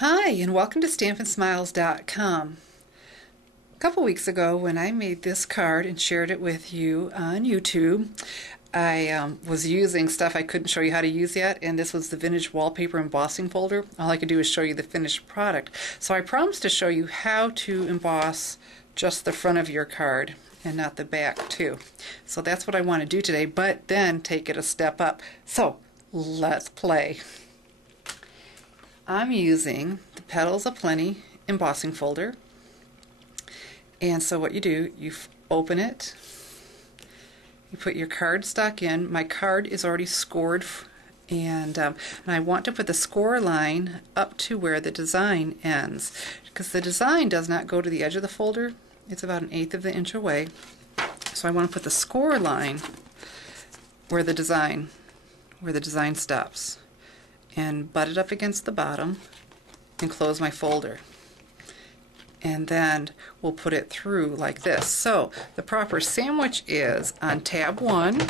Hi, and welcome to StampinSmiles.com. A couple weeks ago when I made this card and shared it with you on YouTube, I was using stuff I couldn't show you how to use yet, and this was the vintage wallpaper embossing folder. All I could do is show you the finished product. So I promised to show you how to emboss just the front of your card and not the back too. So that's what I want to do today, but then take it a step up. So let's play. I'm using the Petals of Plenty embossing folder, and so what you do, you open it, you put your cardstock in. My card is already scored, and I want to put the score line up to where the design ends, because the design does not go to the edge of the folder. It's about 1/8 of the inch away, so I want to put the score line where the design stops, and butt it up against the bottom and close my folder. And then we'll put it through like this. So the proper sandwich is on tab 1,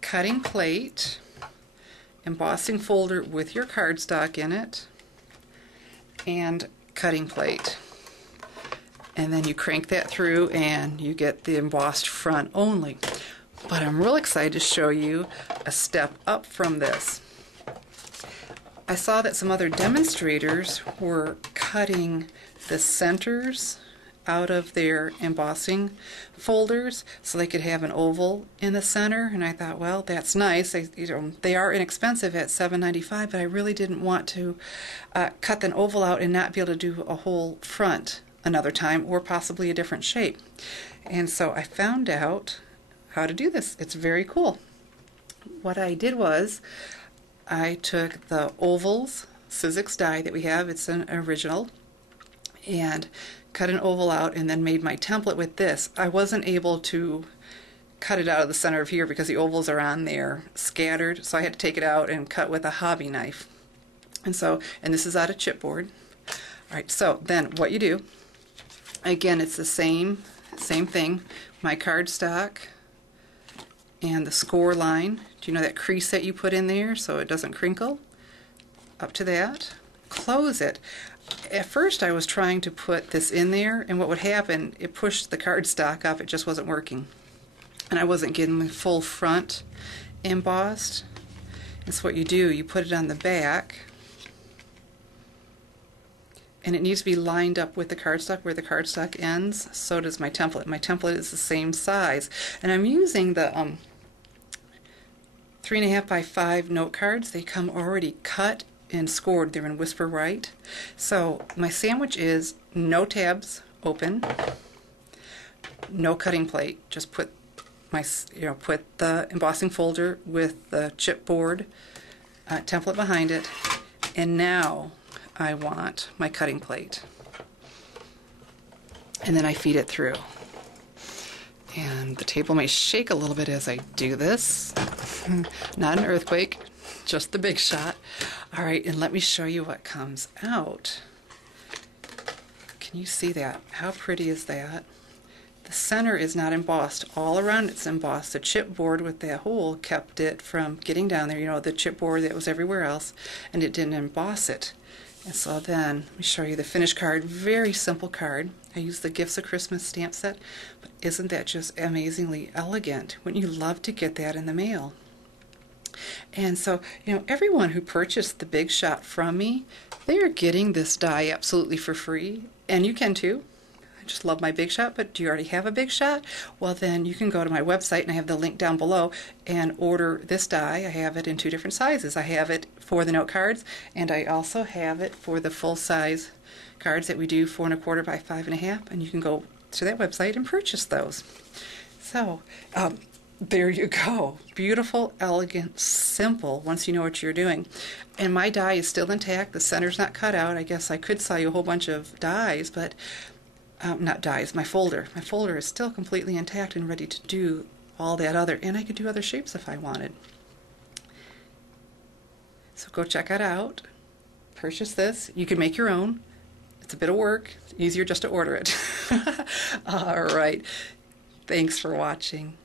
cutting plate, embossing folder with your cardstock in it, and cutting plate. And then you crank that through and you get the embossed front only. But I'm real excited to show you a step up from this. I saw that some other demonstrators were cutting the centers out of their embossing folders so they could have an oval in the center, and I thought, well, that's nice. They are inexpensive at $7.95, but I really didn't want to cut an oval out and not be able to do a whole front another time, or possibly a different shape. And so I found out how to do this. It's very cool. What I did was I took the ovals Sizzix die that we have, it's an original, and cut an oval out and then made my template with this. I wasn't able to cut it out of the center of here because the ovals are on there scattered, so I had to take it out and cut with a hobby knife. And this is out of chipboard. Alright, so then what you do, again, it's the same thing. My cardstock and the score line. Do you know that crease that you put in there so it doesn't crinkle? Up to that. Close it. At first I was trying to put this in there, and what would happen, it pushed the cardstock up, it just wasn't working. And I wasn't getting the full front embossed. And so what you do, you put it on the back, and it needs to be lined up with the cardstock where the cardstock ends. So does my template. My template is the same size, and I'm using the 3.5 by 5 note cards. They come already cut and scored. They're in Whisper Right. So my sandwich is no tabs open, no cutting plate. Just put put the embossing folder with the chipboard template behind it, and now I want my cutting plate, and then I feed it through. And the table may shake a little bit as I do this. Not an earthquake, just the big shot. Alright, and let me show you what comes out. Can you see that? How pretty is that? The center is not embossed. All around it's embossed. The chipboard with that hole kept it from getting down there. You know, the chipboard that was everywhere else, and it didn't emboss it. And so then, let me show you the finished card. Very simple card. I used the Gifts of Christmas stamp set, but isn't that just amazingly elegant? Wouldn't you love to get that in the mail? And so, everyone who purchased the Big Shot from me, they are getting this die absolutely for free, and you can too. I just love my Big Shot, but do you already have a Big Shot? Well, then you can go to my website, and I have the link down below, and order this die. I have it in 2 different sizes. I have it for the note cards, and I also have it for the full-size cards that we do 4 1/4 by 5 1/2, and you can go to that website and purchase those. So, there you go. Beautiful, elegant, simple, once you know what you're doing. And my die is still intact. The center's not cut out. I guess I could sell you a whole bunch of dies, but not dies, my folder. My folder is still completely intact and ready to do all that other, and I could do other shapes if I wanted. So go check it out. Purchase this. You can make your own. It's a bit of work. It's easier just to order it. All right. Thanks for watching.